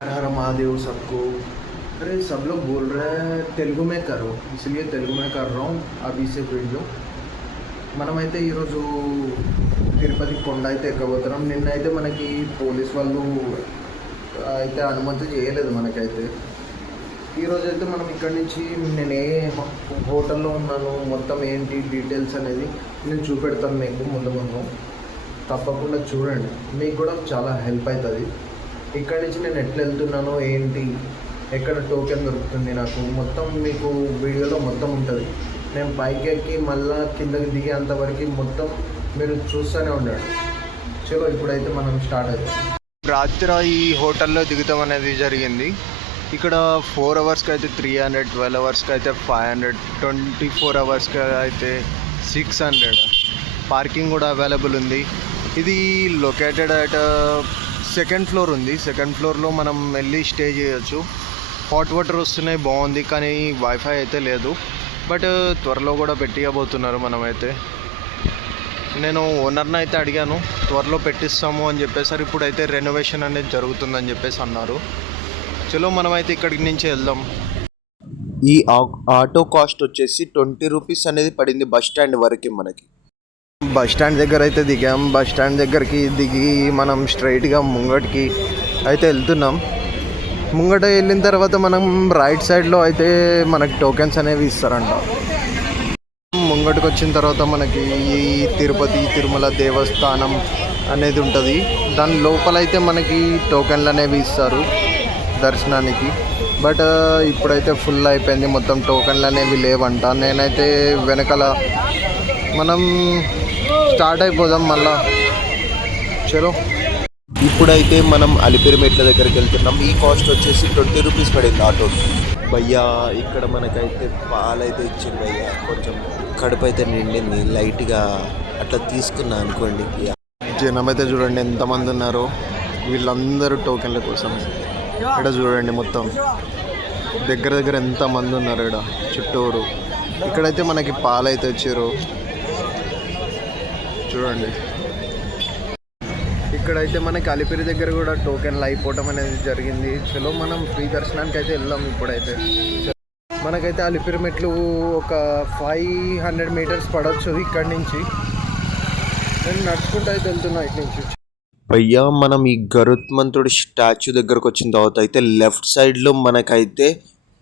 हर हर महादेव सबको। अरे सब लोग बोल रहे हैं तेलुगु में करो, इसलिए तेलुगु में कर रहा हूँ अभी से वीडियो। మనమైతే ఈరోజు తిరుపతి కొండ అయితే ఎక్కబోతున్నాం. నిన్నైతే మనకి పోలీస్ వాళ్ళు అయితే అనుమతి చేయలేదు మనకైతే. ఈరోజైతే మనం ఇక్కడి నుంచి నేను ఏ హోటల్లో ఉన్నాను మొత్తం ఏంటి డీటెయిల్స్ అనేది నేను చూపెడతాను మీకు ముందు ముందు. తప్పకుండా చూడండి, మీకు కూడా చాలా హెల్ప్ అవుతుంది. ఇక్కడి నుంచి నేను ఎట్లా వెళ్తున్నానో ఏంటి, ఎక్కడ టోకెన్ దొరుకుతుంది నాకు మొత్తం మీకు వీడియోలో మొత్తం ఉంటుంది. నేను పైకి ఎక్కి మళ్ళీ కిందకి దిగేంతవరకు మొత్తం మీరు చూస్తూనే ఉండండి. చలో ఇప్పుడైతే మనం స్టార్ట్ అవుతాం. రాత్రి ఈ హోటల్లో దిగుతాం అనేది జరిగింది. ఇక్కడ 4 అవర్స్కి అయితే 300, 12 అవర్స్కి అయితే 500, 24 అవర్స్కి అయితే 600. పార్కింగ్ కూడా అవైలబుల్ ఉంది. ఇది లొకేటెడ్ అట్ సెకండ్ ఫ్లోర్ ఉంది. సెకండ్ ఫ్లోర్లో మనం వెళ్ళి స్టే చేయొచ్చు. హాట్ వాటర్ వస్తున్నాయి, బాగుంది. కానీ వైఫై అయితే లేదు. బట్ త్వరలో కూడా పెట్టియబోతున్నారు. మనమైతే నేను ఓనర్ని అయితే అడిగాను, త్వరలో పెట్టిస్తాము అని చెప్పేసరి ఇప్పుడైతే రెనోవేషన్ అనేది జరుగుతుందని చెప్పేసి అన్నారు. చలో మనమైతే ఇక్కడికి నుంచి వెళ్దాం. ఈ ఆటో కాస్ట్ వచ్చేసి 20 రూపీస్ అనేది పడింది బస్ స్టాండ్ వరకు. మనకి బస్ స్టాండ్ దగ్గర అయితే దిగాం. బస్ స్టాండ్ దగ్గరికి దిగి మనం స్ట్రైట్గా ముంగటికి అయితే వెళ్తున్నాం. ముంగట వెళ్ళిన తర్వాత మనం రైట్ సైడ్లో అయితే మనకి టోకెన్స్ అనేవి ఇస్తారంట. ముంగటికి వచ్చిన తర్వాత మనకి ఈ తిరుపతి తిరుమల దేవస్థానం అనేది ఉంటుంది. దాని లోపల అయితే మనకి టోకెన్లు అనేవి ఇస్తారు దర్శనానికి. బట్ ఇప్పుడైతే ఫుల్ అయిపోయింది, మొత్తం టోకెన్లు అనేవి లేవంట. నేనైతే వెనకాల మనం స్టార్ట్ అయిపోదాం మళ్ళా. చలో ఇప్పుడైతే మనం అలిపిరి మెట్ల దగ్గరికి వెళ్తున్నాం. ఈ కాస్ట్ వచ్చేసి 20 రూపీస్ పడింది ఆటోకి. భయ్యా ఇక్కడ మనకైతే పాలైతే ఇచ్చింది భయ్యా. కొంచెం కడుపు అయితే నిండింది లైట్గా, అట్లా తీసుకున్నా అనుకోండి. జనం అయితే చూడండి ఎంతమంది ఉన్నారో, వీళ్ళందరూ టోకెన్ల కోసం. ఇక్కడ చూడండి మొత్తం దగ్గర దగ్గర ఎంతమంది ఉన్నారు ఇక్కడ చుట్టూరు. ఇక్కడైతే మనకి పాలైతే వచ్చారు చూడండి. ఇక్కడైతే మనకి అలిపిరి దగ్గర కూడా టోకెన్లు అయిపోవటం అనేది జరిగింది. చలో మనం ఫ్రీ దర్శనానికి అయితే వెళ్దాం. ఇప్పుడైతే మనకైతే అలిపిరి మెట్లు ఒక 500 మీటర్స్ పడవచ్చు ఇక్కడి నుంచి. నేను నడుచుకుంటూ అయితే వెళ్తున్నా ఇటు నుంచి. భయ్యా మనం ఈ గరుత్మంతుడి స్టాచ్యూ దగ్గరకు వచ్చిన తర్వాత అయితే లెఫ్ట్ సైడ్లో మనకైతే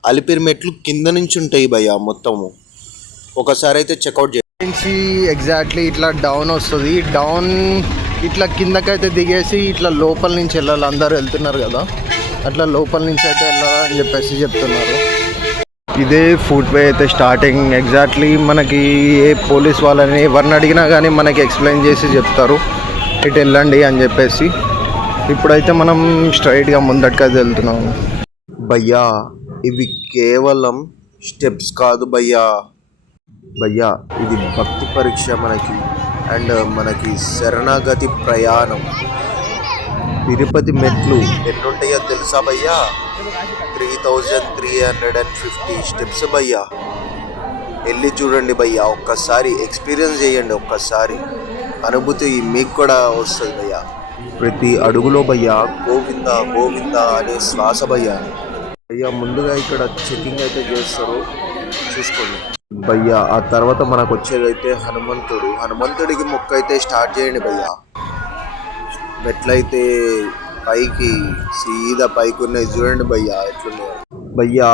అలిపిరి మెట్లు కింద నుంచి ఉంటాయి భయ్యా మొత్తము. ఒకసారి అయితే చెక్అవుట్ నుంచి ఎగ్జాక్ట్లీ ఇట్లా డౌన్ వస్తుంది. డౌన్ ఇట్లా కిందకైతే దిగేసి ఇట్లా లోపల నుంచి వెళ్ళాలి. అందరూ వెళ్తున్నారు కదా, అట్లా లోపల నుంచి అయితే వెళ్ళాలని చెప్పేసి చెప్తున్నారు. ఇదే ఫుట్ వే అయితే స్టార్టింగ్. ఎగ్జాక్ట్లీ మనకి ఏ పోలీస్ వాళ్ళని ఎవరిని అడిగినా కానీ మనకి ఎక్స్ప్లెయిన్ చేసి చెప్తారు ఇటు వెళ్ళండి అని చెప్పేసి. ఇప్పుడైతే మనం స్ట్రైట్గా ముందటికైతే వెళ్తున్నాము. భయ్యా ఇవి కేవలం స్టెప్స్ కాదు భయ్యా. భయ్యా ఇది భక్తి పరీక్ష మనకి, అండ్ మనకి శరణాగతి ప్రయాణం. తిరుపతి మెట్లు ఎన్నుంటాయో తెలుసా భయ్యా? 3350 స్టెప్స్ భయ్యా. వెళ్ళి చూడండి భయ్యా, ఒక్కసారి ఎక్స్పీరియన్స్ చేయండి. ఒక్కసారి అనుభూతి మీకు కూడా వస్తుంది భయ్యా. ప్రతి అడుగులో భయ్యా గోవింద గోవింద అనే శ్వాస భయ్యా. భయ్యా ముందుగా ఇక్కడ చెకింగ్ అయితే చేస్తారు, చూసుకోండి భయ్యా. ఆ తర్వాత మనకు వచ్చేదైతే హనుమంతుడు. హనుమంతుడికి మొక్క అయితే స్టార్ట్ చేయండి భయ్యా. మెట్లయితే పైకి సీదా పైకి ఉన్నాయి చూడండి భయ్యా ఎట్లున్నాయి. భయ్యా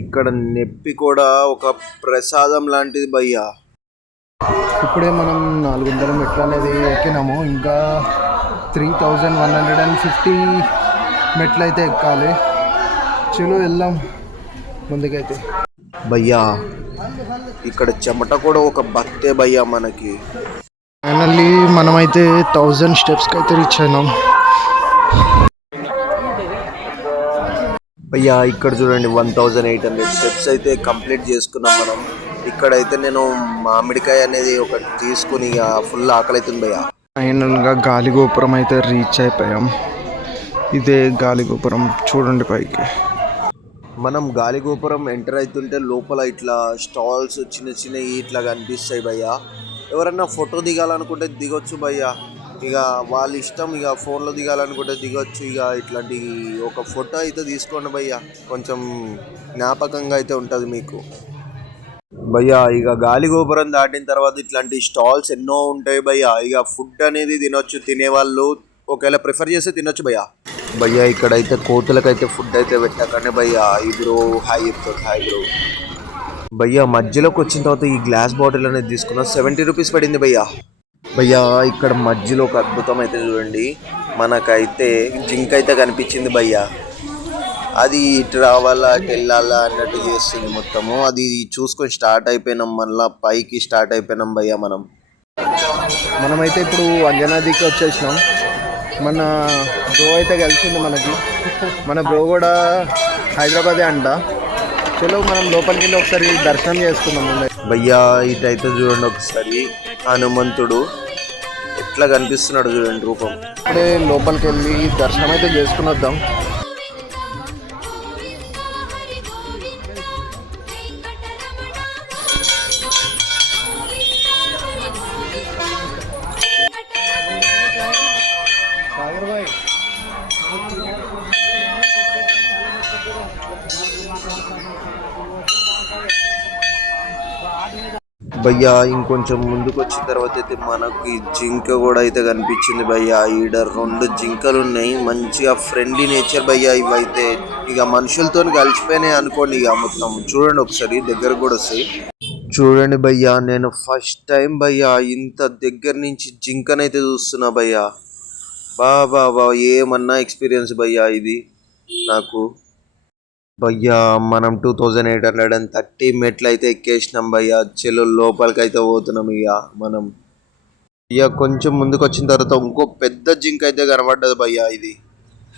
ఇక్కడ నొప్పి కూడా ఒక ప్రసాదం లాంటిది భయ్యా. ఇప్పుడే మనం 400 మెట్లు అనేది ఎక్కినాము. ఇంకా 3150 మెట్లు అయితే ఎక్కాలి. చలో వెళ్దాం ముందుకైతే. భయ్యా ఇక్కడ చెమట కూడా ఒక భక్తే భయ్యా మనకి. ఫైనల్లీ మనమైతే 1000 స్టెప్స్కి అయితే రీచ్ అయినాం భయ్యా. ఇక్కడ చూడండి 1800 స్టెప్స్ అయితే కంప్లీట్ చేసుకున్నాం మనం. ఇక్కడైతే నేను మామిడికాయ అనేది ఒకటి తీసుకుని ఫుల్ ఆకలి అవుతుంది భయ్యా. ఫైనల్గా గాలిగోపురం అయితే రీచ్ అయిపోయాం. ఇదే గాలిగోపురం చూడండి పైకి. మనం గాలిగోపురం ఎంటర్ అవుతుంటే లోపల ఇట్లా స్టాల్స్ చిన్న చిన్నవి ఇట్లా కనిపిస్తాయి భయ్యా. ఎవరన్నా ఫోటో దిగాలనుకుంటే దిగొచ్చు భయ్యా. ఇక వాళ్ళ ఇష్టం, ఇక ఫోన్లో దిగాలనుకుంటే దిగొచ్చు. ఇక ఇట్లాంటి ఒక ఫోటో అయితే తీసుకోండి భయ్య, కొంచెం జ్ఞాపకంగా అయితే ఉంటుంది మీకు భయ్య. ఇక గాలి గోపురం దాటిన తర్వాత ఇట్లాంటి స్టాల్స్ ఎన్నో ఉంటాయి భయ్య. ఇక ఫుడ్ అనేది తినొచ్చు, తినేవాళ్ళు ఒకవేళ ప్రిఫర్ చేస్తే తినొచ్చు భయ్య. భయ్య ఇక్కడైతే కోతులకైతే ఫుడ్ అయితే పెట్టకండి భయ్య. ఈ బ్రో హాయ్ చెప్తాడు, హాయ్ బ్రో. భయ్య మధ్యలోకి వచ్చిన తర్వాత ఈ గ్లాస్ బాటిల్ అనేది తీసుకున్నా, 70 రూపీస్ పడింది భయ్య. భయ్య ఇక్కడ మధ్యలో ఒక అద్భుతం అయితే చూడండి, మనకైతే జింక్ అయితే కనిపించింది భయ్య. అది ఇటు రావాలా అటు వెళ్ళాలా అన్నట్టు చేస్తుంది మొత్తము. అది చూసుకొని స్టార్ట్ అయిపోయినాం, మళ్ళీ పైకి స్టార్ట్ అయిపోయినాం భయ్య. మనమైతే ఇప్పుడు అంజనాదికి వచ్చేసినాం. మన బ్రో అయితే కలిసింది మనకి. మన బ్రో కూడా హైదరాబాదే అంట. చలో మనం లోపలికి వెళ్ళి ఒకసారి దర్శనం చేసుకుందాం భయ్యా. ఇటైతే చూడండి ఒకసారి హనుమంతుడు ఎట్లా కనిపిస్తున్నాడు చూడండి రూపం. ఇప్పుడే లోపలికి వెళ్ళి దర్శనం అయితే చేసుకుని వద్దాం. భయ్యా ఇంకొంచెం ముందుకు వచ్చిన తర్వాత అయితే మనకి జింక కూడా అయితే కనిపించింది భయ్యా. ఈడ 2 జింకలు ఉన్నాయి, మంచిగా ఫ్రెండ్లీ నేచర్ భయ్యా. ఇవైతే ఇక మనుషులతో కలిసిపోయినాయి అనుకోండి. ఇక మొత్తం చూడండి ఒకసారి దగ్గర కూడా వస్తాయి. చూడండి భయ్యా, నేను ఫస్ట్ టైం భయ్యా ఇంత దగ్గర నుంచి జింకనైతే చూస్తున్నా భయ్యా. బా ఏమన్నా ఎక్స్పీరియన్స్ భయ్యా ఇది నాకు. భయ్యా మనం 2830 మెట్లు అయితే ఎక్కేసినాం భయ్యా. చెలు లోపలికి అయితే పోతున్నాం. ఇక కొంచెం ముందుకు వచ్చిన తర్వాత ఇంకో పెద్ద జింక అయితే కనబడ్డది భయ్యా. ఇది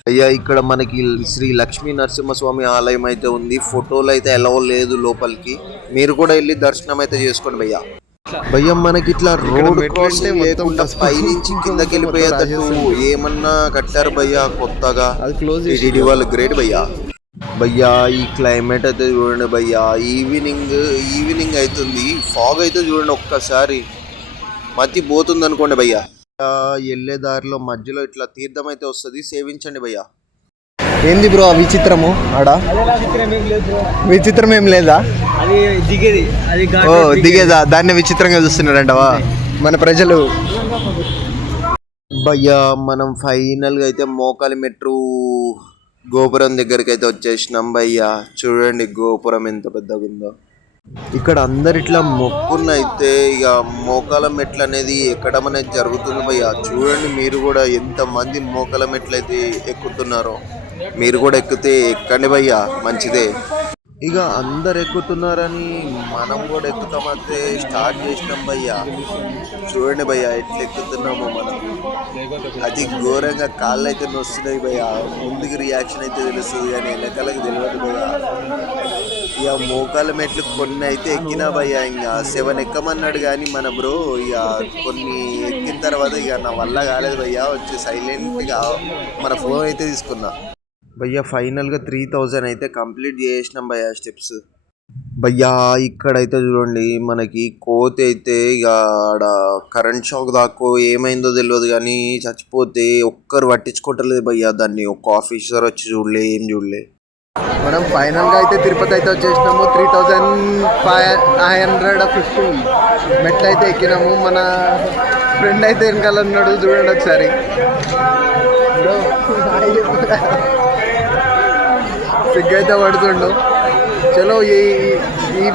భయ్యా ఇక్కడ మనకి శ్రీ లక్ష్మీ నరసింహస్వామి ఆలయం అయితే ఉంది. ఫోటోలు అయితే ఎలా లేదు లోపలికి, మీరు కూడా వెళ్ళి దర్శనం అయితే చేసుకోండి భయ్యా. భయ్యా మనకి ఇట్లా రోడ్ క్రాసింగ్ లేకుండా పైనుంచి కిందకి వెళ్ళిపోయేటట్టు ఏమన్నా కట్టారు భయ్యా కొత్తగా. టీటీడీ వాళ్ళు గ్రేట్ భయ్యా. భయ్యా ఈ క్లైమేట్ అయితే చూడండి భయ్యా. ఈవినింగ్ అవుతుంది, ఫాగ్ అయితే చూడండి ఒక్కసారి మతి పోతుంది అనుకోండి భయ్యా. వెళ్ళే దారిలో మధ్యలో ఇట్లా తీర్థం అయితే వస్తుంది, సేవించండి భయ్యా. ఏంది బ్రో విచిత్రము ఆడ? విచిత్రం ఏం లేదా? దిగేదా? దాన్ని విచిత్రంగా చూస్తున్నారంటవా మన ప్రజలు? భయ్యా మనం ఫైనల్గా అయితే మోకాలి మెట్రో గోపురం దగ్గరికి అయితే వచ్చేసినాం భయ్యా. చూడండి గోపురం ఎంత పెద్దగా ఉందో. ఇక్కడ అందరు ఇట్లా మొక్కున్న అయితే ఇక మోకాల మెట్లు అనేది ఎక్కడం అనేది జరుగుతుంది భయ్యా. చూడండి మీరు కూడా ఎంతమంది మోకాల మెట్లు అయితే ఎక్కుతున్నారో. మీరు కూడా ఎక్కితే ఎక్కండి భయ్యా, మంచిదే. ఇక అందరు ఎక్కుతున్నారని మనం కూడా ఎక్కుతామైతే స్టార్ట్ చేసినాం భయ్యా. చూడండి భయ్యా ఎట్లా ఎక్కుతున్నామో మనం. అది ఘోరంగా కాళ్ళు అయితే నొస్తున్నాయి భయ్యా. ముందుకు రియాక్షన్ అయితే తెలుస్తుంది కానీ వెనకాలకి తెలియదు భయ్యా. ఇక మోకాల మెట్లు కొన్ని అయితే ఎక్కినా భయ్యా. ఇంకా 7 ఎక్కమన్నాడు కానీ మన బ్రో ఇక కొన్ని ఎక్కిన తర్వాత ఇక నా వల్ల కాలేదు భయ్యా. వచ్చి సైలెంట్గా మన ఫోన్ అయితే తీసుకున్నా భయ్యా. ఫైనల్గా 3000 అయితే కంప్లీట్ చేసినాం భయ్యా స్టెప్స్. భయ్యా ఇక్కడైతే చూడండి మనకి కోతి అయితే ఇక ఆడ కరెంట్ షాక్ దాకో ఏమైందో తెలియదు కానీ చచ్చిపోతే ఒక్కరు పట్టించుకోవట్లేదు భయ్యా. దాన్ని ఒక్క ఆఫీసర్ వచ్చి చూడలే, ఏం చూడలే. మనం ఫైనల్గా అయితే తిరుపతి అయితే వచ్చేసినాము. 3550 మెట్లు అయితే ఎక్కినాము. మన ఫ్రెండ్ అయితే వెనకాల ఉన్నాడు చూడండి ఒకసారి. సిగ్గు అయితే పడుతుండు. చలో ఈ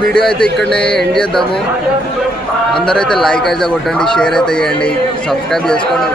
వీడియో అయితే ఇక్కడనే ఎండ్ చేద్దాము. అందరైతే లైక్ అయితే కొట్టండి, షేర్ అయితే చేయండి, సబ్స్క్రైబ్ చేసుకోండి.